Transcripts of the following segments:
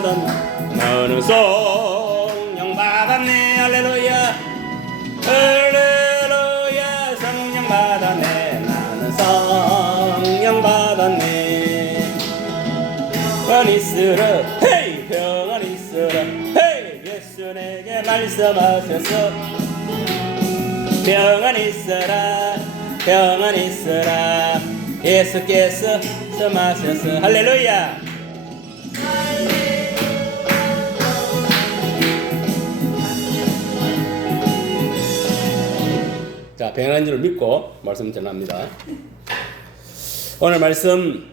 너는 성령 받았네. 할렐루야 할렐루야. 성령 받았네. 나는 성령 받았네. 평안 있으라 헤이 평안 있으라 헤이. 예수 내게 말씀하셔서 평안 있으라 평안 있으라. 예수께서 말씀하셔서 할렐루야. 자, 평안한 줄 믿고 말씀 전합니다. 오늘 말씀,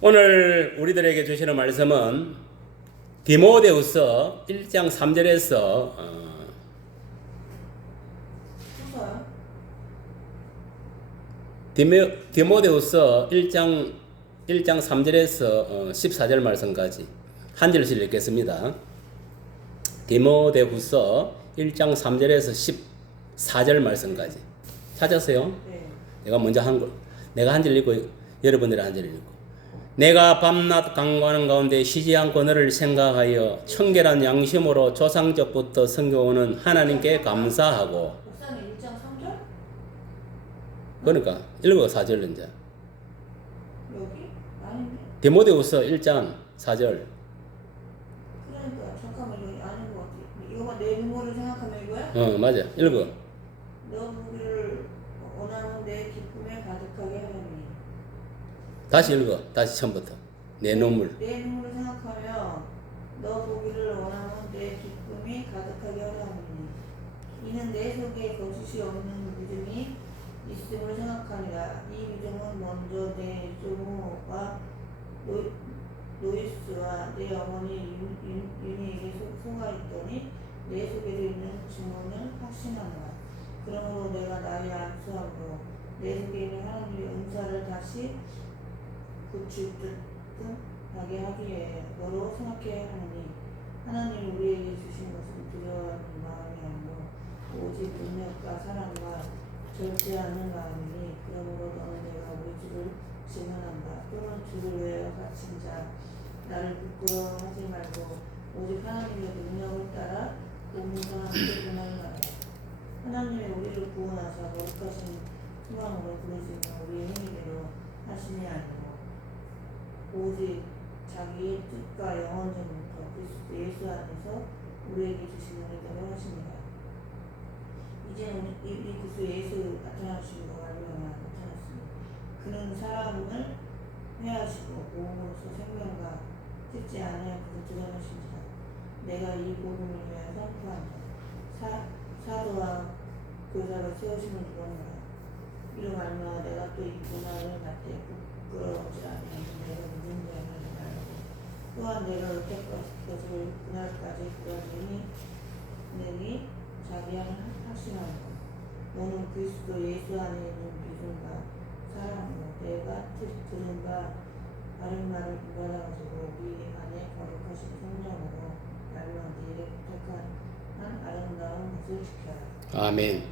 오늘 우리들에게 주시는 말씀은 디모데후서 1장 3절에서 디모데후서 1장 3절에서 14절 말씀까지 한 절씩 읽겠습니다. 디모데후서 1장 3절에서 14절 말씀까지 찾았어요? 네. 내가 먼저 내가 한 절 읽고 여러분들이 한 절 읽고. 내가 밤낮 강구하는 가운데 쉬지 않고 너를 생각하여 청결한 양심으로 조상적부터 섬겨오는 하나님께 감사하고. 목사님 1장 3절? 그러니까 읽어 4절 이제. 여기? 아닌데. 디모데후서 1장 4절. 그러니까 잠깐만 여기 아닌 것 같아. 이거만 내 눈물을 생각하면 이거야? 맞아. 읽어. 너 보기를 원하는 내 기쁨에 가득하게 하려니. 다시 읽어. 다시 처음부터. 내 눈물. 내 눈물을 생각하며 너 보기를 원하는 내 기쁨이 가득하게 하려니. 이는 내 속에 거짓이 없는 믿음이 있음을 생각하니라. 이 믿음은 먼저 내 조모와 노이스와 내 어머니 윤희에게 속하였더니 내 속에도 있는 증언을 확신하노라. 그러므로 내가 나의 안수함으로 내 속에 있는 하나님의 은사를 다시 고칠듯하게 하기에 너로 생각해야 하느니 하나님이 우리에게 주신 것은 두려워하는 마음이 아니고 오직 능력과 사랑과 절제하는 마음이니. 그러므로 너는 내가 우리 주를 증언한다. 또는 주를 위하여 갇힌 자 나를 부끄러워하지 말고 오직 하나님의 능력을 따라 공의와 함께 분하는 말이야. 하나님의 우리를 구원하사 거룩하신 소망으로 부르시며 우리의 행위대로 하심이 아니고 오직 자기의 뜻과 영원전부터 그리스도 예수 안에서 우리에게 주신 은혜대로 하십니다. 이제는 이 그리스도 예수 나타나시고 말미암아 나타났습니다. 그는 사람을 회하시고 보험으로서 생명과 찢지 아니한 그를 드러내신지라. 내가 이 복음을 위하여 선포한다. 사도와 교사를 세우심을 구하노라. 이로 말미암아 내가 또 이 고난을 받되 부끄러워하지 아니하니 내가 누군지 알지 말고 또한 내가 여태껏 것을 그날까지 구하리니 자기 안에 확신하노라. 너는 그리스도 예수 안에 있는 믿음과 사랑으로 내가 들은 바 다른 말을 분별하가지고 우리 안에 거룩하신 성령으로 말미암아 네게 부탁한 아름다운 것을 지켜라. 아멘.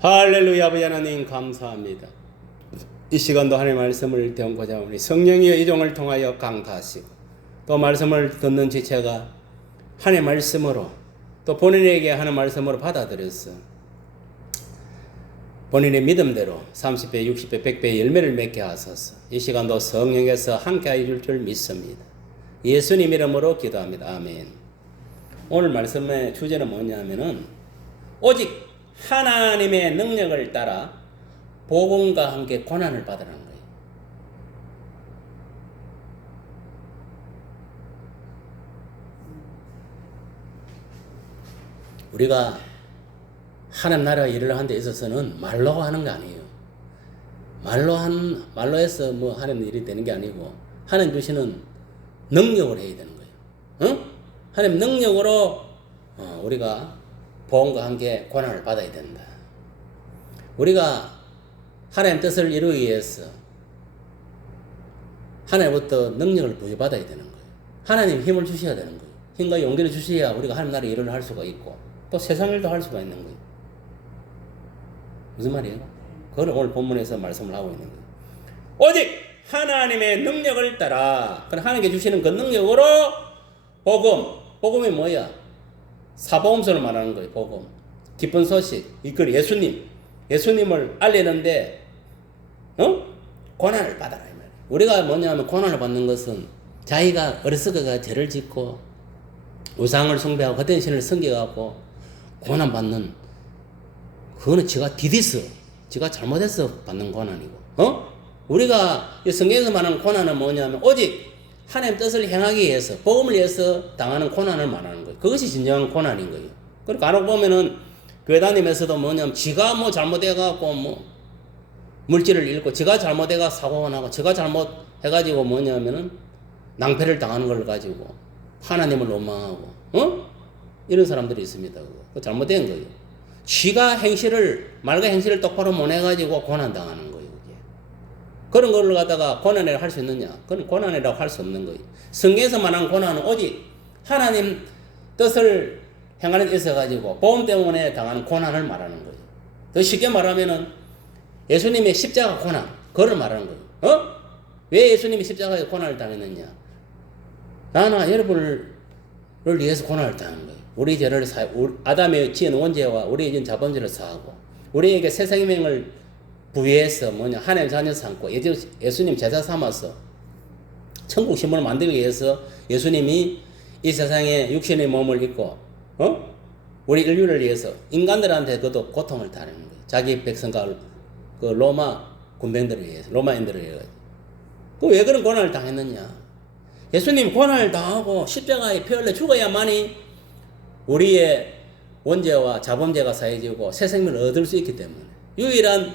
할렐루야. 아버지 하나님 감사합니다. 이 시간도 하나님의 말씀을 배우고자 하오니 성령이여 이 종을 통하여 강타하시고 또 말씀을 듣는 지체가 하나님의 말씀으로 또 본인에게 하는 말씀으로 받아들였어. 본인의 믿음대로 30배, 60배, 100배의 열매를 맺게 하소서. 이 시간도 성령께서 함께 해줄 줄 믿습니다. 예수님 이름으로 기도합니다. 아멘. 오늘 말씀의 주제는 뭐냐면은 오직 하나님의 능력을 따라 복음과 함께 고난을 받으라는 거예요. 우리가 하나님 나라 일을 하는 데 있어서는 말로 하는 게 아니에요. 말로 해서 뭐 하나님 일이 되는 게 아니고 하나님 주시는 능력을 해야 되는 거예요. 응? 하나님 능력으로 우리가 복음과 함께 고난을 받아야 된다. 우리가 하나님 뜻을 이루기 위해서 하나님부터 능력을 부여받아야 되는 거예요. 하나님 힘을 주셔야 되는 거예요. 힘과 용기를 주셔야 우리가 하나님 나라의 일을 할 수가 있고 또 세상 일도 할 수가 있는 거예요. 무슨 말이에요? 그걸 오늘 본문에서 말씀을 하고 있는 거예요. 오직 하나님의 능력을 따라, 그럼 하나님께 주시는 그 능력으로 복음이 뭐야? 사복음서를 말하는 거예요. 복음, 기쁜 소식, 이걸 예수님을 알리는데 고난을 받아라 이 말이에요. 우리가 뭐냐면 고난을 받는 것은 자기가 어렸을 때가 죄를 짓고 우상을 숭배하고 헛된 신을 섬겨갖고 고난 받는, 그거는 지가 지가 잘못해서 받는 고난이고, 우리가 이 성경에서 말하는 고난은 뭐냐면 오직 하나님 뜻을 행하기 위해서, 복음을 위해서 당하는 고난을 말하는 거예요. 그것이 진정한 고난인 거예요. 그러니까 간혹 보면은 교회 다니면서도 뭐냐면 지가 뭐 잘못해갖고 뭐 물질을 잃고, 지가 잘못해가 사고가 나고, 지가 잘못해가지고 뭐냐면은 낭패를 당하는 걸 가지고 하나님을 원망하고, 이런 사람들이 있습니다. 그거 잘못된 거예요. 지가 말과 행실을 똑바로 못 해가지고 고난당하는 거예요. 그게. 그런 걸 갖다가 고난이라고 할 수 있느냐? 그건 고난이라고 할 수 없는 거예요. 성경에서 말하는 고난은 오직 하나님 뜻을 행하는 데 있어가지고 복음 때문에 당하는 고난을 말하는 거예요. 더 쉽게 말하면은 예수님의 십자가 고난, 그걸 말하는 거예요. 왜 예수님이 십자가에 고난을 당했느냐? 나나 여러분을 위해서 고난을 당한 거예요. 우리 죄를 아담의 지은 원죄와 우리의 지은 자범죄를 사하고, 우리에게 새 생명을 부여해서 하나님 자녀 삼고 예수님 제자 삼아서 천국 신분을 만들기 위해서 예수님이 이 세상에 육신의 몸을 입고 우리 인류를 위해서 인간들한테 그도 고통을 당하는 거예요. 자기 백성과 그 로마 군병들에 의해서, 로마인들에 의해서. 왜 그런 고난을 당했느냐? 예수님 고난을 당하고 십자가에 피 흘려 죽어야만이 우리의 원죄와 자범죄가 사해지고 새 생명을 얻을 수 있기 때문에, 유일한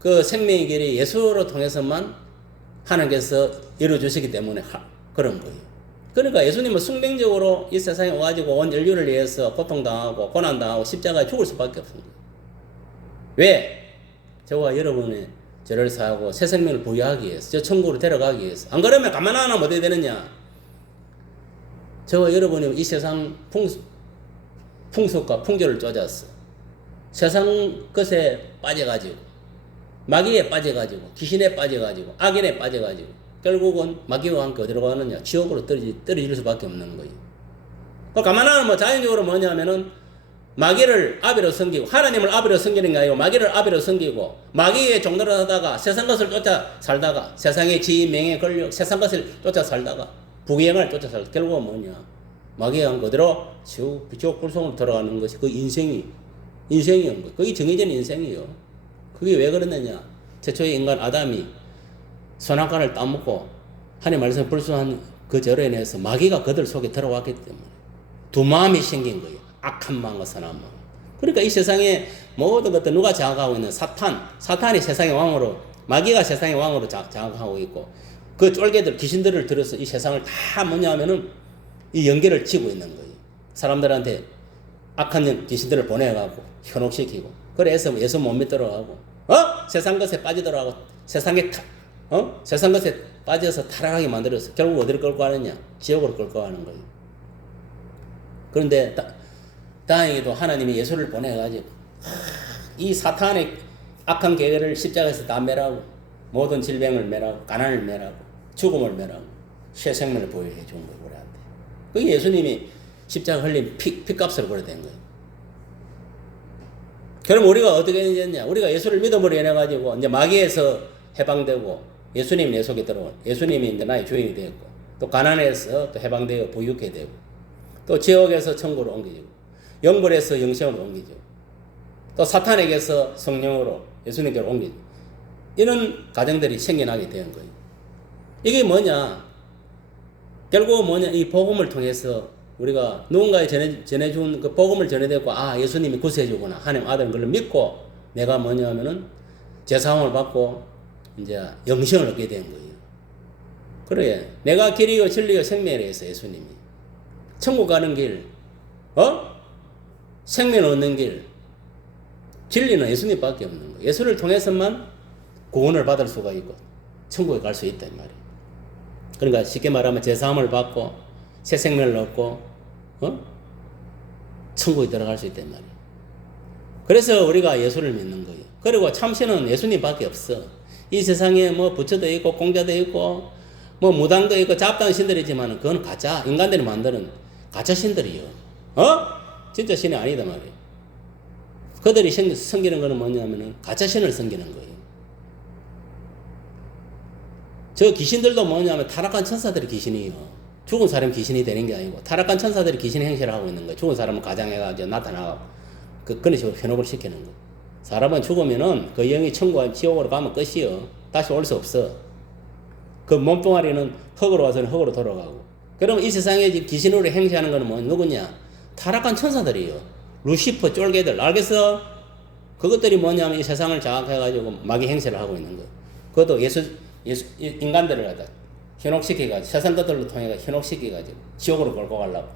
그 생명의 길이 예수로 통해서만 하나님께서 이루어주시기 때문에 그런 거예요. 그러니까 예수님은 숙명적으로 이 세상에 와가지고 온 인류를 위해서 고통당하고 고난당하고 십자가에 죽을 수밖에 없습니다. 왜? 저와 여러분의 죄를 사하고 새 생명을 부여하기 위해서, 저 천국으로 데려가기 위해서. 안 그러면 가만 안 하면 어떻게 되느냐? 저와 여러분이 이 세상 풍속과 풍조를 쫓아서 세상 것에 빠져가지고, 마귀에 빠져가지고, 귀신에 빠져가지고, 악인에 빠져가지고, 결국은 마귀와 함께 어디로 가느냐? 지옥으로 떨어질 수밖에 없는 거예요. 가만 안 하면 자연적으로 뭐냐면은 마귀를 아비로 섬기고, 하나님을 아비로 섬기는 게 아니고 마귀를 아비로 섬기고, 마귀의 종노릇 하다가 세상 것을 쫓아 살다가, 세상의 지위, 명예, 권력, 세상 것을 쫓아 살다가, 부귀영화를 쫓아 살다가 결국은 뭐냐? 마귀가 그대로 지옥 불송으로 돌아가는 것이 그 인생이온 거예요. 그게 정해진 인생이에요. 그게 왜 그러느냐? 최초의 인간 아담이 선악과를 따먹고 하나님 말씀을 불순한 그 죄로 인해서 마귀가 그들 속에 들어왔기 때문에 두 마음이 생긴 거예요. 악한 마음과 선한 마음. 그러니까 이 세상에 모든 것들 누가 장악하고 있는 사탄이 세상의 왕으로, 마귀가 세상의 왕으로 장악하고 있고, 그 쫄개들, 귀신들을 들어서 이 세상을 다 뭐냐면은 이 연계를 치고 있는 거예요. 사람들한테 악한 귀신들을 보내가고 현혹시키고, 그래서 예수 못 믿도록 하고, 세상 것에 빠지도록 하고, 세상 것에 빠져서 타락하게 만들어서 결국 어디를 끌고 가느냐? 지옥으로 끌고 가는 거예요. 그런데 다행히도 하나님이 예수를 보내가지고 이 사탄의 악한 계획을 십자가에서 다 매라고, 모든 질병을 매라고, 가난을 매라고, 죽음을 매라고, 새 생명을 보여해 준 거예요, 우리한테. 그게 예수님이 십자가 흘린 피값으로 그래 된 거예요. 그럼 우리가 어떻게 됐냐? 우리가 예수를 믿음으로 인해가지고 이제 마귀에서 해방되고, 예수님이 내 속에 들어온, 예수님이 이제 나의 주인이 되었고, 또 가난에서 또 해방되어 부유케 되고, 또 지옥에서 천국으로 옮겨지고, 영벌에서 영생으로 옮기죠. 또 사탄에게서 성령으로 예수님께로 옮기죠. 이런 가정들이 생겨나게 된 거예요. 이게 뭐냐? 결국 뭐냐? 이 복음을 통해서 우리가 누군가에 전해준 그 복음을 전해듣고, 예수님이 구세주구나, 하나님 아들은 그걸 믿고 내가 뭐냐 하면은 제사함을 받고 이제 영생을 얻게 된 거예요. 그래, 내가 길이요 진리요 생명이라 해서 예수님이 천국 가는 길, 생명을 얻는 길, 진리는 예수님밖에 없는 거예요. 예수를 통해서만 구원을 받을 수가 있고 천국에 갈 수 있다 이 말이에요. 그러니까 쉽게 말하면 제사함을 받고 새 생명을 얻고 천국에 들어갈 수 있단 말이에요. 그래서 우리가 예수를 믿는 거예요. 그리고 참신은 예수님밖에 없어. 이 세상에 뭐 부처도 있고 공자도 있고 뭐 무당도 있고 잡다한 신들이지만 그건 가짜 인간들이 만드는 가짜 신들이요. 진짜 신이 아니다 말이에요. 그들이 섬기는 거는 뭐냐면은 가짜 신을 섬기는 거예요. 저 귀신들도 뭐냐면 타락한 천사들이 귀신이에요. 죽은 사람이 귀신이 되는 게 아니고 타락한 천사들이 귀신의 행세를 하고 있는 거예요. 죽은 사람은 가장해가지고 나타나고 그런 식으로 현혹을 시키는 거예요. 사람은 죽으면은 그 영이 천국과 지옥으로 가면 끝이요. 다시 올 수 없어. 그 몸뚱아리는 흙으로 와서는 흙으로 돌아가고. 그러면 이 세상에 귀신으로 행세하는 거는 뭐 누구냐? 타락한 천사들이요. 루시퍼 쫄개들 알겠어? 그것들이 뭐냐면 이 세상을 장악해가지고 마귀 행세를 하고 있는 거예요. 그것도 예수 인간들을 갖다 현혹시켜가지고 세상 것들로 통해 현혹시켜가지고 지옥으로 끌고 가려고.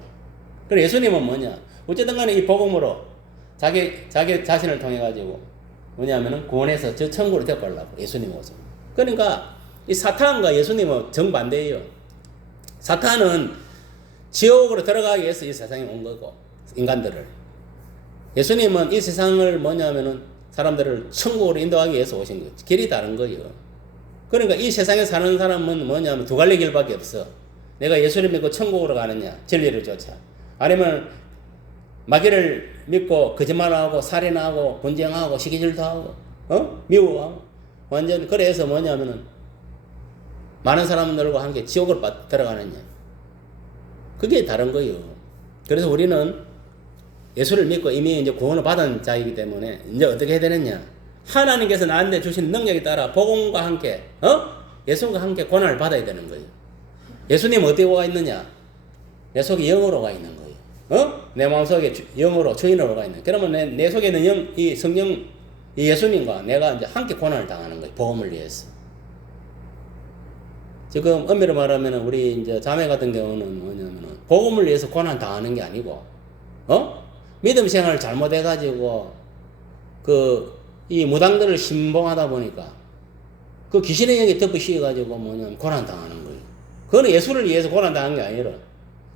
그래 예수님은 뭐냐? 어쨌든 간에 이 복음으로 자기 자신을 통해 가지고 뭐냐면은 구원해서 저 천국으로 데리고 가려고 예수님 오서. 그러니까 이 사탄과 예수님은 정반대예요. 사탄은 지옥으로 들어가기 위해서 이 세상에 온 거고 인간들을. 예수님은 이 세상을 뭐냐면은 사람들을 천국으로 인도하기 위해서 오신 거예요. 길이 다른 거예요. 그러니까 이 세상에 사는 사람은 뭐냐면 두 갈래 길밖에 없어. 내가 예수를 믿고 천국으로 가느냐, 진리를 쫓아. 아니면 마귀를 믿고 거짓말하고 살인하고 분쟁하고 시기질도 하고 미워하고 완전 그래서 뭐냐면은 많은 사람들과 함께 지옥으로 들어가느냐. 그게 다른 거예요. 그래서 우리는 예수를 믿고 이미 이제 구원을 받은 자이기 때문에 이제 어떻게 해야 되느냐? 하나님께서 나한테 주신 능력에 따라 복음과 함께 예수님과 함께 고난을 받아야 되는 거예요. 예수님 어디에 와 있느냐? 내 속에 영으로 가 있는 거예요. 내 마음속에 영으로 주인으로 가 있는. 그러면 내 속에 있는 이 성령 이 예수님과 내가 이제 함께 고난을 당하는 거예요. 복음을 위해서. 지금 엄밀히 말하면 우리 이제 자매 같은 경우는 뭐냐면은 복음을 위해서 고난 당하는 게 아니고 믿음 생활을 잘못해가지고 이 무당들을 신봉하다 보니까 그 귀신의 영에 덮으시어가지고 뭐냐면 고난당하는 거예요. 그거는 예수를 위해서 고난당한 게 아니라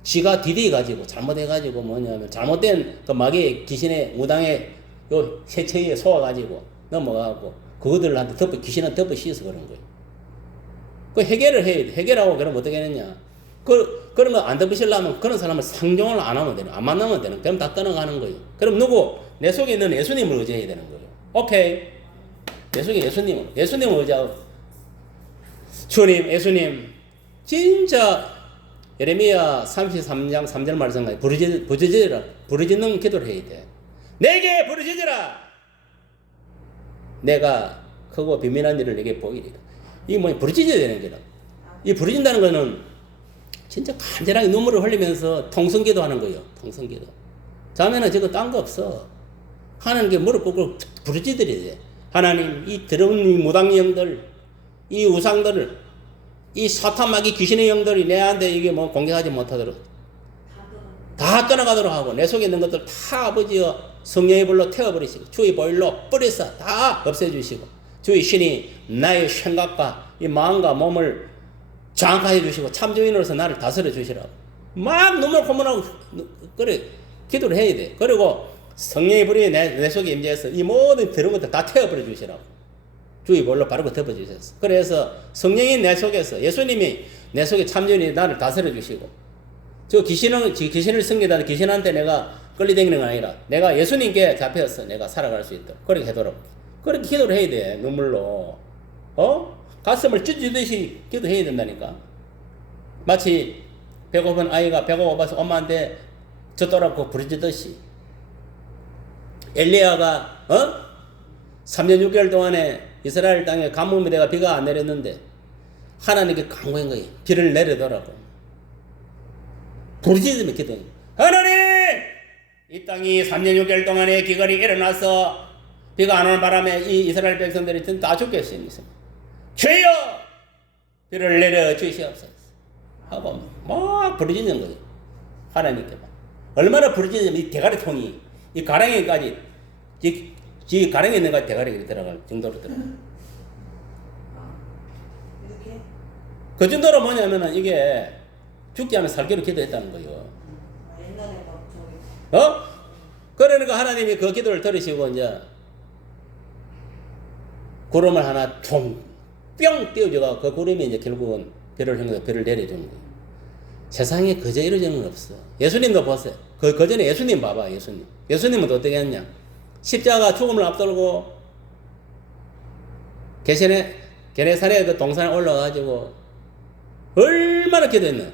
지가 디디가지고 잘못해가지고 뭐냐면 잘못된 그 마귀의 귀신의 무당의 요 세체에 속아가지고 넘어가고 그것들한테 귀신한테 덮으시어서 그런 거예요. 그 해결을 해야 돼. 해결하고 그러면 어떻게 하느냐. 그런 거 안 덮으시려면 그런 사람을 상종을 안 하면 되는, 안 만나면 되는. 그럼 다 떠나가는 거예요. 그럼 내 속에 있는 예수님을 의지해야 되는 거예요. 오케이. 내 속에 예수님을 의지하고. 주님, 예수님, 진짜 예레미야 33장 3절 말씀까지 부르짖는 기도를 해야 돼. 내게 부르짖으라! 내가 크고 비밀한 일을 내게 보이리라. 이게 뭐야? 부르짖어야 되는 거다. 이 부르짖는다는 거는 진짜 간절하게 눈물을 흘리면서 통성기도 하는 거예요. 통성기도. 자매는 저거 딴 거 없어. 하나님께 무릎 꿇고 부르짖으려야 돼. 하나님, 이 더러운 이 무당 영들, 이 우상들을, 이 사탄 마귀 귀신의 영들이 내한테 이게 뭐 공격하지 못하도록 다 떠나가도록 하고 내 속에 있는 것들 다 아버지여 성령의 불로 태워버리시고 주의 보일로 뿌려서 다 없애주시고 주의 신이 나의 생각과 이 마음과 몸을 장악해 주시고 참주인으로서 나를 다스려 주시라고 막 눈물 콧물하고 그래 기도를 해야 돼. 그리고 성령의 불이 내 속에 임재해서 이 모든 더러운 것들 다 태워버려 주시라고 주의 볼로 바르고 덮어주셨어. 그래서 성령이 내 속에서 예수님이 내 속에 참주인이 나를 다스려 주시고 저 귀신을 섬기다는 귀신한테 내가 끌리다니는 건 아니라 내가 예수님께 잡혀서 내가 살아갈 수 있도록 그렇게 하도록 그렇게 기도를 해야 돼. 눈물로 가슴을 찢듯이 기도해야 된다니까. 마치 배고픈 아이가 배가 고파서 엄마한테 젖더라고 부르짖듯이 엘리야가 3년 6개월 동안에 이스라엘 땅에 가뭄이 돼가 비가 안 내렸는데 하나님께 간구한 거예요. 비를 내려더라고. 부르짖으며 기도해. 하나님! 이 땅이 3년 6개월 동안에 기근이 일어나서 비가 안 오는 바람에 이 이스라엘 백성들이 다 죽겠습니다. 주여! 비를 내려 주시옵소서. 하고 막 부르짖는 거예요. 하나님께만. 얼마나 부르짖으면 이 대가리통이 이 가랑이까지 지 가랑이 있는 거 대가리에 들어갈 정도로 들어가. 이렇게? 그 정도로 뭐냐면은 이게 죽지 않으면 살기로 기도했다는 거예요. 옛날에 막 그러니까 하나님이 그 기도를 들으시고 이제 구름을 하나 퉁 뿅 띄워져가 그 구름이 이제 결국은 별을 향해서 별을 내려준 거예요. 세상에 그저 이루어지는 건 없어. 예수님도 보세요. 그 전에 예수님 봐봐, 예수님. 예수님은 어떻게 했냐? 십자가 죽음을 앞두고 게네사렛 그 동산에 올라가가지고 얼마나 기도했나?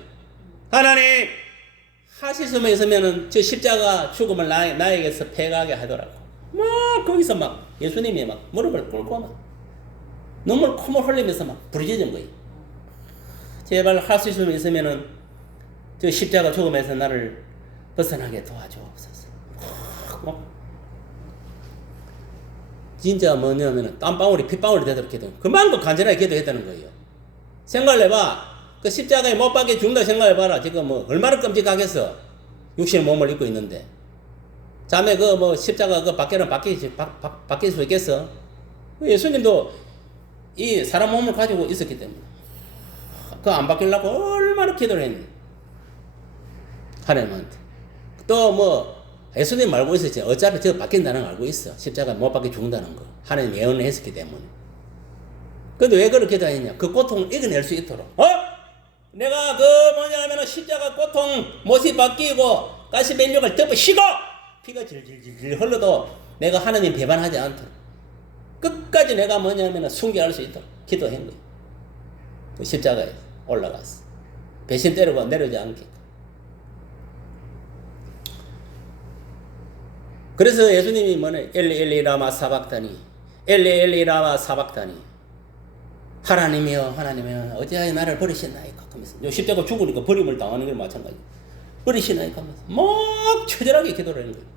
하나님, 하실 수만 있으면은 저 십자가 죽음을 나에게서 패가게 하더라고. 막 거기서 막 예수님이 막 무릎을 꿇고 막 눈물 콧물 흘리면서 막 부르짖은 거예요. 제발 하실 수만 있으면은 저 십자가 죽음에서 나를 벗어나게 도와주옵소서. 진짜 뭐냐면은 땀방울이 핏방울이 되도록 기도. 그만큼 간절하게 기도했다는 거예요. 생각해봐. 그 십자가에 못 박혀 죽는다 생각해봐라. 지금 뭐 얼마나 끔찍하겠어. 육신의 몸을 입고 있는데. 자매 그 뭐 십자가 그 밖에는 바뀔 수 있겠어? 예수님도 이 사람 몸을 가지고 있었기 때문에. 그 안 바뀌려고 얼마나 기도를 했니? 하나님한테. 또 뭐 예수님 알고 있었지. 어차피 저 바뀐다는 걸 알고 있어. 십자가 못 박혀 죽는다는 거. 하나님 예언을 했었기 때문에. 근데 왜 그렇게 기도했냐? 그 고통을 이겨낼 수 있도록. 내가 그 뭐냐면은 십자가 고통 못이 바뀌고 가시면역을 덮으시고 피가 질질질 흘러도 내가 하나님 배반하지 않도록 끝까지 내가 뭐냐면은 순교할 수 있도록 기도한 거예요. 그 십자가에 올라갔어. 배신 때리고 내려오지 않게. 그래서 예수님이 뭐냐? 엘리 라마 사박다니, 엘리 라마 사박다니. 하나님이여 어찌하여 나를 버리시나이까 하면서 요 십자가 죽으니까 버림을 당하는 게 마찬가지. 버리시나이까 하면서 막 처절하게 기도를 하는 거예요.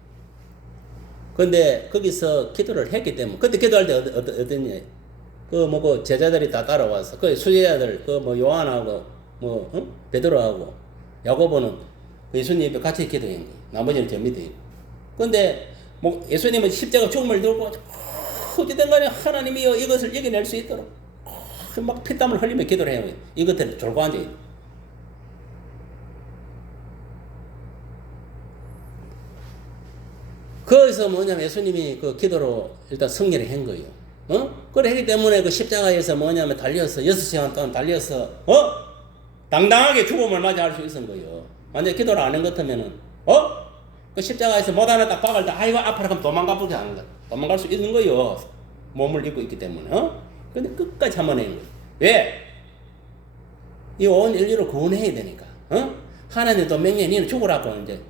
근데 거기서 기도를 했기 때문에 그때 기도할 때 어땠냐? 그 제자들이 다 따라와서 그 수제자들 그 뭐 요한하고 베드로하고 야고보는 예수님 옆에 같이 기도한 거예요. 나머지는 저 밑에 있고. 근데 뭐 예수님은 십자가 죽음을 들고 어찌된 간에 하나님이여 이것을 이겨낼 수 있도록 막 피땀을 흘리며 기도를 해요. 이것들은 졸고 앉아있고. 거기서 뭐냐면 예수님이 그 기도로 일단 승리를 한 거예요. 그래 했기 때문에 그 십자가에서 뭐냐면 달려서 6시간 동안 달려서 당당하게 죽음을 맞이할 수 있었던 거예요. 만약에 기도를 안 한 것 같으면은 그 십자가에서 못 하나 딱 박을 때 아이고 아파라 하면 도망가버리게 하는 거야. 도망갈 수 있는 거예요. 몸을 입고 있기 때문에. 근데 끝까지 참아낸 거예요. 왜? 이 온 인류를 구원해야 되니까. 하나님도 명령 니는 죽으라고 이제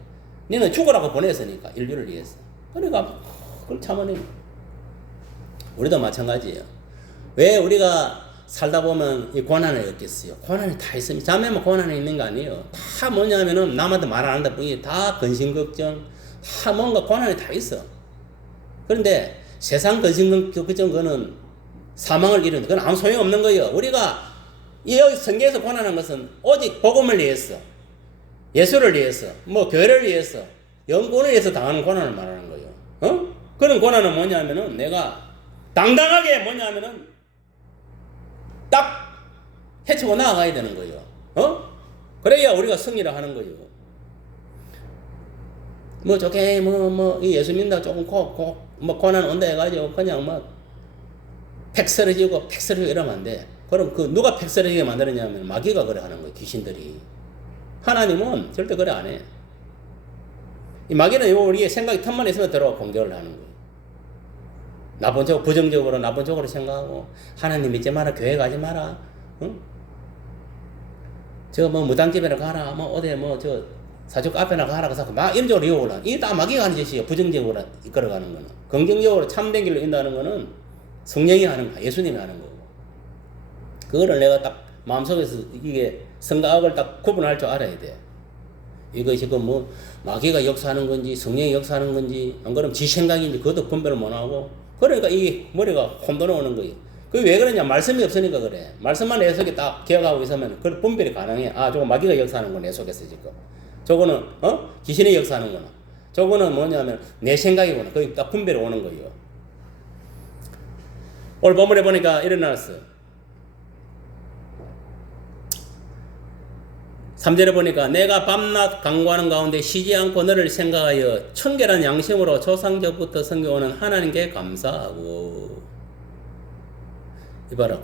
니는 죽으라고 보냈으니까 인류를 위해서. 그러니까 그걸 참아낸 거예요. 우리도 마찬가지예요. 왜 우리가 살다 보면 이 고난을 겪겠어요? 고난이 다 있습니다. 자매만 고난이 있는 거 아니에요. 다 뭐냐면은 남한테 말 안 한다 뿐이 다 근심 걱정, 다 뭔가 고난이 다 있어. 그런데 세상 근심 걱정 그거는 사망을 이루는 그건 아무 소용 없는 거예요. 우리가 이 성경에서 고난한 것은 오직 복음을 위해서, 예수를 위해서, 뭐 교회를 위해서, 영혼을 위해서 당하는 고난을 말하는 거예요. 그런 고난은 뭐냐면은 내가 당당하게 뭐냐면은 딱 헤치고 나아가야 되는 거예요. 그래야 우리가 승리를 하는 거예요. 뭐 좋게 이 예수 믿는다 조금 고난 온다 해가지고 그냥 팩 쓰러지고 이러면 안 돼. 그럼 그 누가 팩 쓰러지게 만들었냐면 마귀가 그래 하는 거예요. 귀신들이. 하나님은 절대 그래 안 해. 이 마귀는 우리의 생각이 틈만 있으면 들어와 공격을 하는 거예요. 부정적으로 나쁜적으로 생각하고 하나님 믿지 마라, 교회 가지 마라, 저 무당집에나 가라, 어디 저 사주 카페나 가라 그래서 막 이런 쪽으로 이용을 하는. 이게 다 마귀가 하는 짓이에요. 부정적으로 이끌어가는 거는. 긍정적으로 참된 길로 인도하는 거는 성령이 하는 거, 예수님이 하는 거고. 그거를 내가 딱 마음속에서 이게 성과학을 딱 구분할 줄 알아야 돼. 이것이 마귀가 역사하는 건지 성령이 역사하는 건지 안 그러면 지 생각인지 그것도 분별을 못 하고. 그러니까 이 머리가 혼돈이 오는 거예요. 그게 왜 그러냐? 말씀이 없으니까 그래. 말씀만 내 속에 딱 기억하고 있으면 그 분별이 가능해. 저거 마귀가 역사하는 거 내 속에서 지금. 저거는 귀신이 역사하는 거나. 저거는 뭐냐면 내 생각이구나. 거기 딱 분별이 오는 거예요. 오늘 본문에 보니까 일어났어. 3절에 보니까 내가 밤낮 강구하는 가운데 쉬지 않고 너를 생각하여 청결한 양심으로 조상적부터 섬겨오는 하나님께 감사하고. 이봐라고.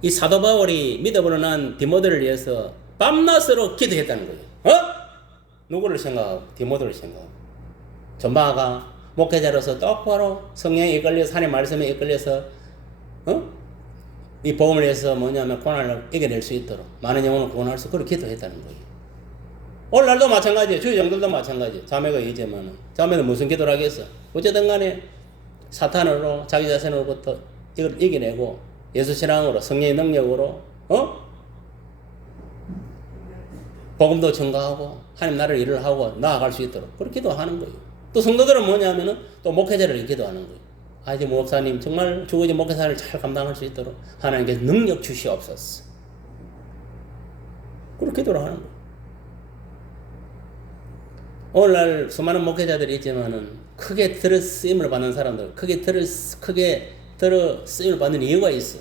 이 사도 바울이 믿음으로 난 디모데를 위해서 밤낮으로 기도했다는 거예요. 누구를 생각하고? 디모데를 생각하고. 전바가 목회자로서 똑바로 성령에 이끌려서 하나님의 말씀에 이끌려서 이 복음을 위해서 뭐냐면 고난을 이겨낼 수 있도록 많은 영혼을 구원할 수 그렇게 기도했다는 거예요. 오늘날도 마찬가지예요. 주의 종들도 마찬가지예요. 자매가 이제만은 자매는 무슨 기도를 하겠어? 어쨌든 간에 사탄으로 자기 자신으로부터 이걸 이겨내고 예수 신앙으로 성령의 능력으로 복음도 전가하고 하나님 나라를 일을 하고 나아갈 수 있도록 그렇게 기도하는 거예요. 또 성도들은 뭐냐면은 또 목회자를 기도하는 거예요. 이제 목사님 정말 주거지 목회사를 잘 감당할 수 있도록 하나님께서 능력 주시옵소서. 그렇게 기도를 하는 거예요. 오늘날 수많은 목회자들이 있지만은 크게 들어 쓰임을 받는 사람들, 크게 들어 쓰임을 받는 이유가 있어.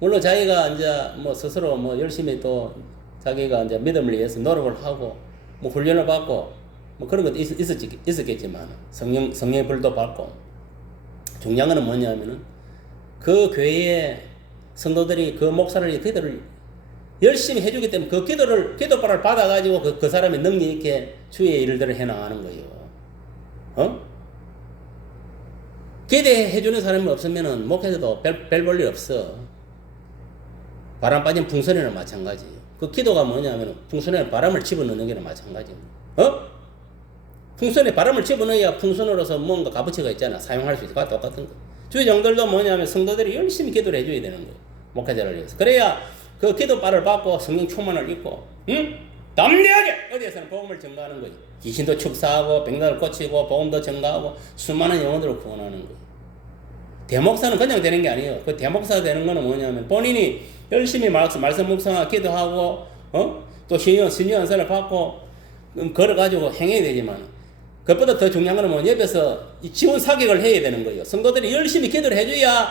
물론 자기가 이제 뭐 스스로 뭐 열심히 또 자기가 이제 믿음을 위해서 노력을 하고 뭐 훈련을 받고 뭐 그런 것도 있었겠지만 성령의 불도 받고 중요한 거는 뭐냐면은 그 교회의 성도들이 그 목사를 기도를 열심히 해주기 때문에 그 기도바를 받아가지고 그 사람이 능력 있게 주의 일들을 해나가는 거예요. 기대해주는 사람이 없으면은 목회자도 별 볼 일 없어. 바람 빠진 풍선이나 마찬가지예요. 그 기도가 뭐냐면 풍선에 바람을 집어넣는 게나 마찬가지입니다. 풍선에 바람을 집어넣어야 풍선으로서 뭔가 값어치가 있잖아. 사용할 수 있을까? 똑같은 거. 주의 종들도 뭐냐면 성도들이 열심히 기도를 해줘야 되는 거예요. 목회자를 위해서. 그래야 그 기도바를 받고 성령 충만을 입고 담대하게 어디에서는 복음을 전가하는 거예요. 귀신도 축사하고 병들을 고치고 복음도 전가하고 수많은 영혼들을 구원하는 거예요. 대목사는 그냥 되는 게 아니에요. 그 대목사 되는 거는 뭐냐면 본인이 열심히 말씀 묵상하고 기도하고 또 신유한선을 받고 걸어가지고 행해야 되지만 그것보다 더 중요한 거는 뭐 옆에서 지원 사격을 해야 되는 거예요. 성도들이 열심히 기도를 해줘야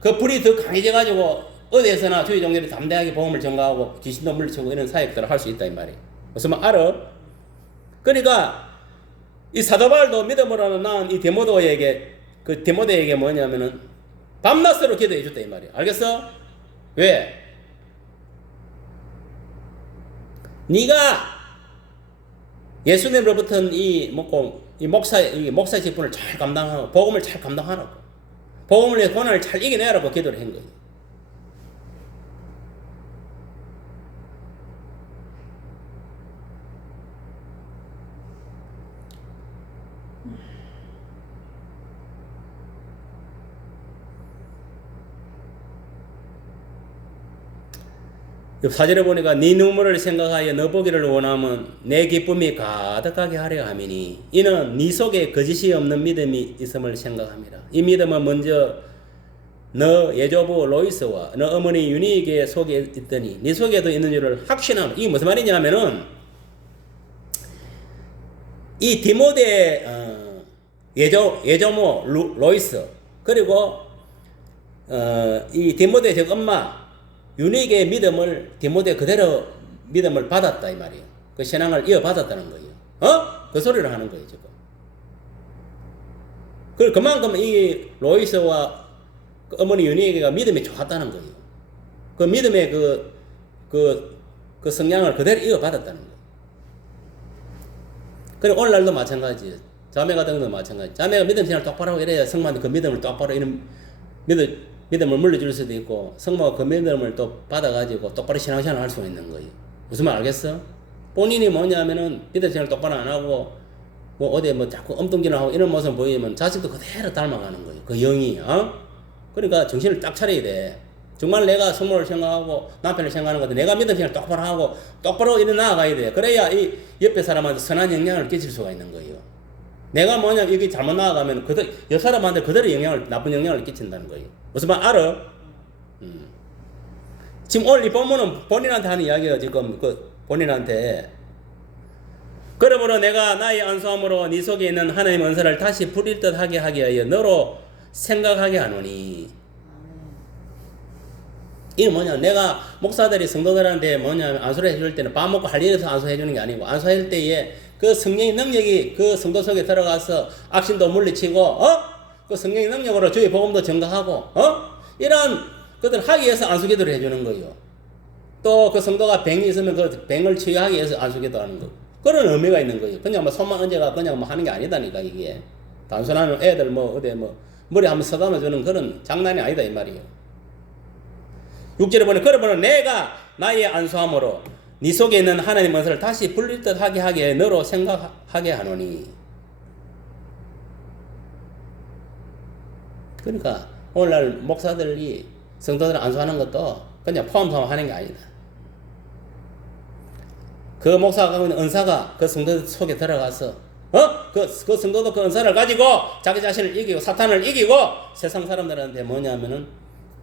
그 불이 더 강해져가지고 어디에서나 주의 종들이 담대하게 복음을 전가하고 귀신도 물리치고 이런 사역들을 할 수 있다 이 말이에요. 무슨 말 알아? 그러니까 이 사도 바울도 믿음으로 난 이 디모데에게 뭐냐면은 밤낮으로 기도해 줬다 이 말이에요. 알겠어? 왜? 네가 예수님으로부터 이 목사의 직분을 잘 감당하고 복음을 잘 감당하라고 복음을 위해 고난을 잘 이겨내라고 기도를 한 거예요. 사절에 보니까 네 눈물을 생각하여 너 보기를 원하면 내 기쁨이 가득하게 하려 함이니 이는 네 속에 거짓이 없는 믿음이 있음을 생각합니다. 이 믿음은 먼저 너 예조부 로이스와 너 어머니 유니에게 속에 있더니 네 속에도 있는 줄을 확신함. 이게 무슨 말이냐면은 이 디모데 예조모 로이스 그리고 이 디모데 즉 엄마 유니에게 믿음을 디모데 그대로 믿음을 받았다 이 말이에요. 그 신앙을 이어받았다는 거예요. 그 소리를 하는 거예요 지금. 그만큼 이 로이스와 그 어머니 유니에게가 믿음이 좋았다는 거예요. 그 믿음의 그 성향을 그대로 이어받았다는 거예요. 그리고 오늘날도 마찬가지예요. 자매 같은 경우도 마찬가지. 자매가 믿음 생활 똑바로 하고 이래야 성모한테 그 믿음을 똑바로 이런 믿음을 물려줄 수도 있고 성모가 그 믿음을 또 받아가지고 똑바로 신앙생활을 할 수 있는 거예요. 무슨 말 알겠어? 본인이 뭐냐면은 믿음 생활 똑바로 안 하고 뭐 어디 뭐 자꾸 엉뚱질하고 이런 모습 보이면 자식도 그대로 닮아가는 거예요. 그 영이 그러니까 정신을 딱 차려야 돼. 정말 내가 성모를 생각하고 남편을 생각하는 건데 내가 믿음 생활 똑바로 하고 똑바로 이래 나아가야 돼. 그래야 이 옆에 사람한테 선한 영향을 끼칠 수가 있는 거예요. 내가 뭐냐면 이게 잘못 나아가면 옆 사람한테 그대로 나쁜 영향을 끼친다는 거예요. 무슨 말 알아? 지금 오늘 이 본문은 본인한테 하는 이야기예요. 지금 본인한테. 그러므로 내가 나의 안수함으로 네 속에 있는 하나님의 은사를 다시 부릴 듯 하게 위하여 너로 생각하게 하노니. 이는 뭐냐? 내가 목사들이 성도들한테 뭐냐면 안수를 해줄 때는 밥 먹고 할 일 없어서 안수해 주는 게 아니고 안수할 때에 그 성령의 능력이 그 성도 속에 들어가서 악신도 물리치고 그 성령의 능력으로 주의 복음도 전가하고 이런 그들 하기 위해서 안수기도를 해주는 거예요. 또 그 성도가 병이 있으면 그 병을 치유하기 위해서 안수기도 하는 거. 그런 의미가 있는 거예요. 그냥 뭐 손만 얹어가 그냥 뭐 하는 게 아니다니까 이게. 단순한 애들 뭐 어디 뭐 머리 한번 서담아 주는 그런 장난이 아니다 이 말이에요. 6절에 보니 그러므로 내가 나의 안수함으로 네 속에 있는 하나님 은사를 다시 불릴 듯 하게 하기에 너로 생각하게 하노니. 그러니까 오늘날 목사들이 성도들 안수하는 것도 그냥 포함 하는 게 아니다. 그 목사가 갖고 있는 은사가 그 성도 속에 들어가서 그 성도도 그 은사를 가지고 자기 자신을 이기고 사탄을 이기고 세상 사람들한테 뭐냐면은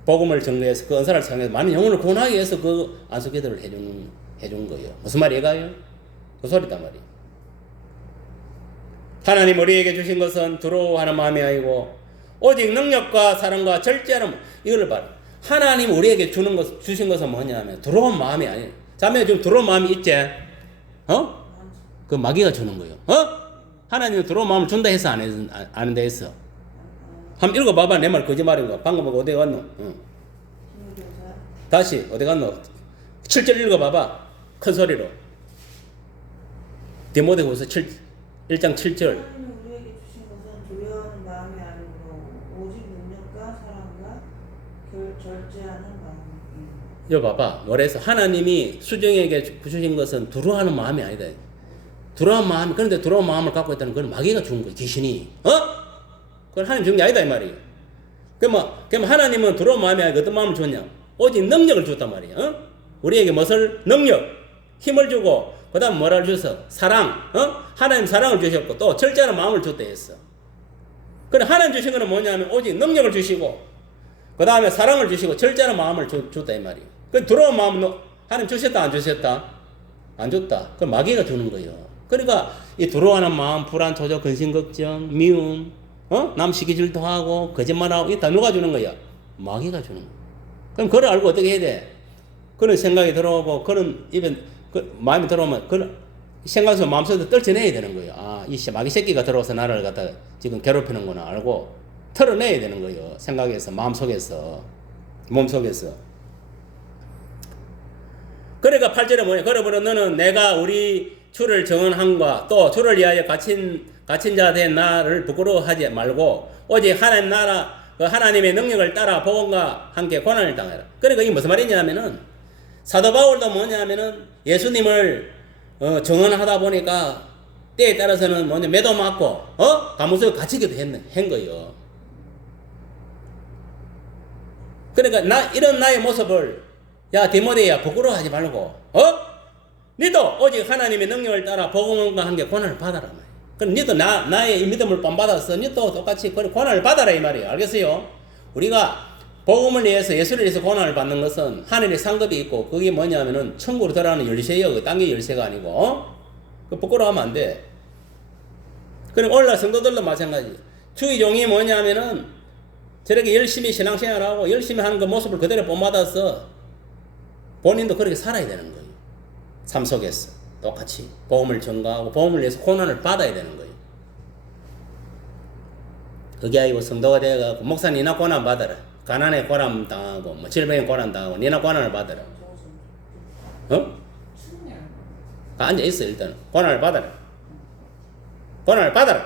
복음을 전개해서 그 은사를 사용해서 많은 영혼을 구원하기 위해서 그 안수기도를 해준 거예요. 무슨 말이에요? 그 소리단 말이에요. 하나님 우리에게 주신 것은 두려워하는 마음이 아니고 오직 능력과 사랑과 절제하는 이걸 봐라. 하나님 우리에게 주신 것은 뭐냐면 두려운 마음이 아니에요. 자매 좀 두려운 마음이 있지? 그 마귀가 주는 거예요. 하나님은 두려운 마음을 준다 해서 안 돼 했어. 한번 읽어봐봐. 내 말 거짓말인 거. 방금 어디 갔노? 다시 어디 갔노? 7절 읽어봐봐. 큰 소리로. 디모데후서 1장 7절. 하나님이 우리에게 주신 것은 두려워하는 마음이 아니고 오직 능력과 사랑과 절제하는 마음입니다. 여기 봐봐. 뭐래서 하나님이 수정에게 주신 것은 두려워하는 마음이 아니다. 두려운 마음, 그런데 두려운 마음을 갖고 있다는 건 마귀가 준 거예요. 귀신이. 그건 하나님 준 게 아니다 이 말이에요. 그럼 하나님은 두려운 마음이 아니고 어떤 마음을 줬냐? 오직 능력을 줬단 말이에요. 우리에게 무엇을? 능력, 힘을 주고 그 다음 뭐라를 줘서? 사랑. 하나님 사랑을 주셨고 또 절제하는 마음을 줬다 했어. 그래 하나님 주신 거는 뭐냐면 오직 능력을 주시고 그 다음에 사랑을 주시고 절제하는 마음을 줬다 이 말이에요. 그 두려운 마음은 하나님 주셨다 안 주셨다? 안 줬다. 그 마귀가 주는 거예요. 그러니까 이 두려워하는 마음, 불안, 조조, 근심, 걱정, 미움, 남 시기질도 하고 거짓말하고 이 다 누가 주는 거야? 마귀가 주는 거야. 그럼 그걸 알고 어떻게 해야 돼? 그런 생각이 들어오고 그런 입에 마음이 들어오면 그런 생각에서 마음속에 떨쳐내야 되는 거예요. 아, 이 마귀 새끼가 들어와서 나를 갖다 지금 괴롭히는구나 알고 털어내야 되는 거예요. 생각에서, 마음속에서, 몸속에서. 그러니까 8절에 뭐냐? 그러므로 너는 내가 우리 주를 정언함과 또 주를 위하여 갇힌 자 된 나를 부끄러워하지 말고 오직 하나님 나라 그 하나님의 능력을 따라 복음과 함께 고난을 당하라. 그러니까 이게 무슨 말이냐면은 사도 바울도 뭐냐면은 예수님을 정언하다 보니까 때에 따라서는 뭐냐 매도 맞고 감옥에 갇히기도 한 거예요. 그러니까 이런 나의 모습을 야 디모데야 부끄러워하지 말고 니도 오직 하나님의 능력을 따라 복음과 함께 고난을 받아라. 그럼 니도 나의 이 믿음을 본받아서 니도 똑같이 고난을 받아라 이 말이에요. 알겠어요? 우리가 복음을 위해서 예수를 위해서 고난을 받는 것은 하늘에 상급이 있고 그게 뭐냐면은 천국으로 들어가는 열쇠예요. 그 땅의 열쇠가 아니고 그 부끄러워하면 안 돼. 그럼 오늘날 성도들도 마찬가지. 주의 종이 뭐냐면은 저렇게 열심히 신앙생활하고 열심히 하는 그 모습을 그대로 본받아서 본인도 그렇게 살아야 되는 거예요. 삶 속에서 똑같이 복음을 전가하고 복음을 위해서 고난을 받아야 되는 거예요. 그게 아니고 성도가 되어가지고 목사 니나 고난 받아라. 가난에 고난 당하고 뭐 질병에 고난 당하고 니나 고난을 받아라. 앉아 있어 일단. 고난을 받아라. 고난을 받아라.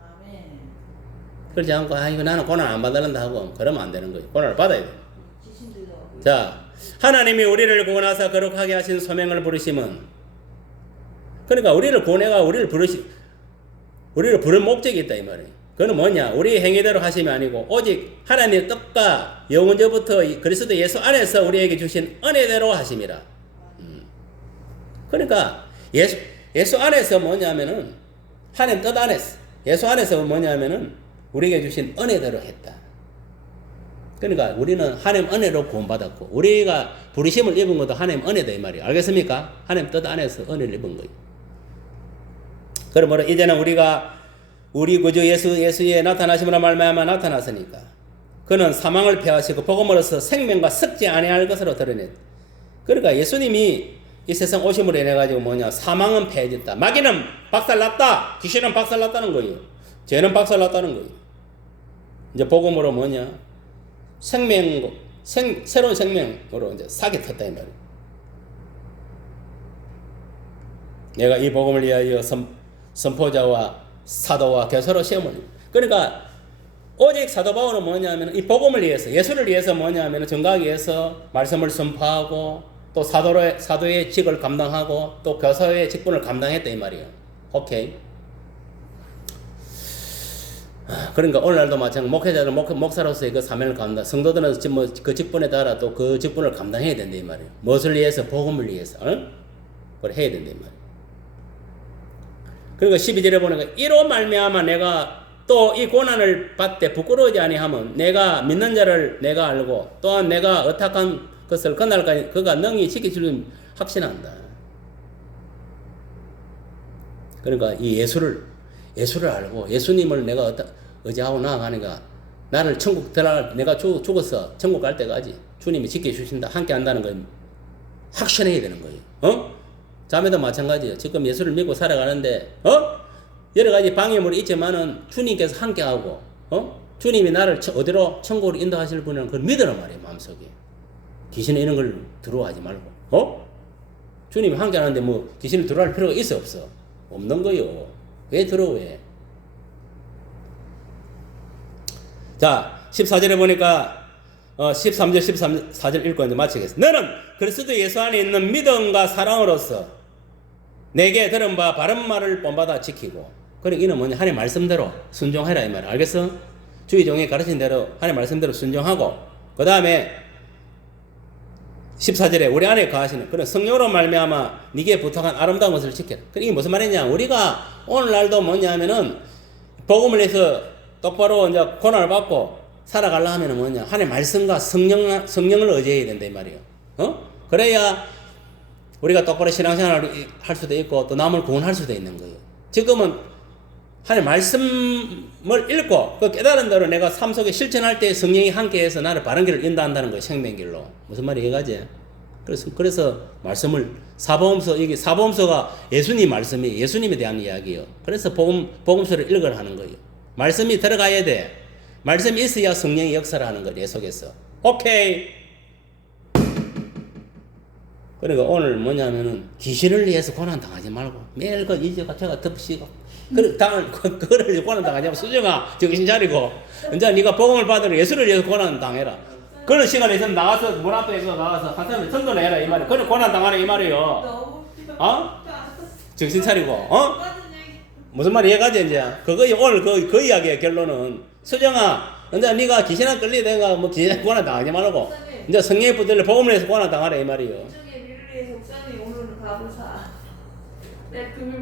아멘. 그러지 않고 이거 나는 고난 안 받을란다 하고 그러면 안 되는 거예요. 고난을 받아야 돼. 자, 하나님이 우리를 구원하사 거룩하게 하신 소명을 부르심은 그러니까 우리를 구원해가 우리를 부를 목적이 있다 이 말이에요. 그건 뭐냐? 우리 행위대로 하심이 아니고 오직 하나님의 뜻과 영원전부터 그리스도 예수 안에서 우리에게 주신 은혜대로 하심이라. 그러니까 예수 안에서 뭐냐면은 하나님 뜻 안에서 예수 안에서 뭐냐면은 우리에게 주신 은혜대로 했다. 그러니까 우리는 하나님 은혜로 구원받았고 우리가 부르심을 입은 것도 하나님 은혜다 이 말이에요. 알겠습니까? 하나님 뜻 안에서 은혜를 입은 거예요. 그러므로 이제는 우리가 우리 구주 예수의 나타나심으로 말미암아 나타났으니까 그는 사망을 패하시고 복음으로써 생명과 썩지 아니할 것으로 드러냈다. 그러니까 예수님이 이 세상 오심으로 인해 가지고 뭐냐? 사망은 패해졌다. 마귀는 박살났다. 귀신은 박살났다는 거예요. 죄는 박살났다는 거예요. 이제 복음으로 뭐냐? 새로운 생명으로 이제 사게 탔다 이 말이에요. 내가 이 복음을 위하여 선포자와 사도와 교사로 시험을. 그러니까 오직 사도 바울은 뭐냐면 이 복음을 위해서, 예수를 위해서 뭐냐면 정각하기 위해서 말씀을 선포하고 또 사도의 직을 감당하고 또 교사의 직분을 감당했다 이 말이에요. 오케이. 그러니까 오늘날도 마찬가지 목회자는 목사로서의 그 사명을 감당, 성도들은 뭐 그 직분에 따라 또 그 직분을 감당해야 된다 이 말이에요. 무엇을 위해서? 복음을 위해서. 그걸 해야 된다 이 말이에요. 그러니까 12절에 보니까 이로 말미암아 내가 또 이 고난을 받되 부끄러워하지 아니하면 내가 믿는 자를 내가 알고 또한 내가 어탁한 것을 그날까지 그가 능히 지키실 줄 확신한다. 그러니까 이 예수를 알고 예수님을 내가 의지하고 나아가니까 나를 천국 들어갈, 내가 죽어서 천국 갈 때까지 주님이 지켜주신다, 함께 한다는 걸 확신해야 되는 거예요. 자매도 마찬가지예요. 지금 예수를 믿고 살아가는데 여러 가지 방해물이 있지만은 주님께서 함께하고 주님이 나를 어디로 천국으로 인도하실 분은 그걸 믿으란 말이에요. 마음속에 귀신에 이런 걸 들어하지 말고 주님이 함께하는데 뭐 귀신을 들어할 필요가 있어 없어? 없는 거요. 왜 들어오해? 자 14절에 보니까 13절 14절 읽고 이제 마치겠습니다. 너는 그리스도 예수 안에 있는 믿음과 사랑으로서 내게 들은 바 바른 말을 본받아 지키고. 그러니까 이는 뭐냐? 하나님 말씀대로 순종해라 이 말이야. 알겠어? 주의 종이 가르친 대로 하나님 말씀대로 순종하고 그 다음에 14절에 우리 안에 거하시는 그런 성령으로 말미암아 네게 부탁한 아름다운 것을 지켜라. 이게 무슨 말이냐? 우리가 오늘날도 뭐냐면은 복음을 해서 똑바로 이제 고난을 받고 살아가려 하면은 뭐냐? 하나님 말씀과 성령을 의지해야 된다 이 말이에요. 그래야 우리가 똑바로 신앙생활을 할 수도 있고 또 남을 구원할 수도 있는 거예요. 지금은 하나님 말씀을 읽고 그 깨달은 대로 내가 삶 속에 실천할 때 성령이 함께해서 나를 바른 길을 인도한다는 거예요. 생명길로. 무슨 말이 이해가지? 그래서 말씀을 여기 사복음서가 예수님 말씀이 예수님에 대한 이야기예요. 그래서 복음서를 읽으라 하는 거예요. 말씀이 들어가야 돼. 말씀이 있어야 성령이 역사를 하는 거예요. 내 속에서. 오케이. 그러니까 오늘 뭐냐면은 귀신을 위해서 고난 당하지 말고 매일 그 이제가 제가 덮시고 그거를 고난 당하지 말고 수정아 정신 차리고 이제 네가 복음을 받으러 예수를 위해서 고난 당해라. 그런 시간에 있으면 나가서 문 앞에서 나가서 한 사람이 전도를 해라 이 말이야. 그런 고난 당하라 이 말이에요. 정신 차리고 무슨 말이 이해가지 이제? 그거 오늘 그 이야기의 결론은 수정아 이제 네가 귀신에 끌리다가 뭐 귀신에 고난 당하지 말고 이제 성령의 부들을 복음을 해서 고난 당하라 이 말이에요. 목사님 오늘은 가보사. 내 금일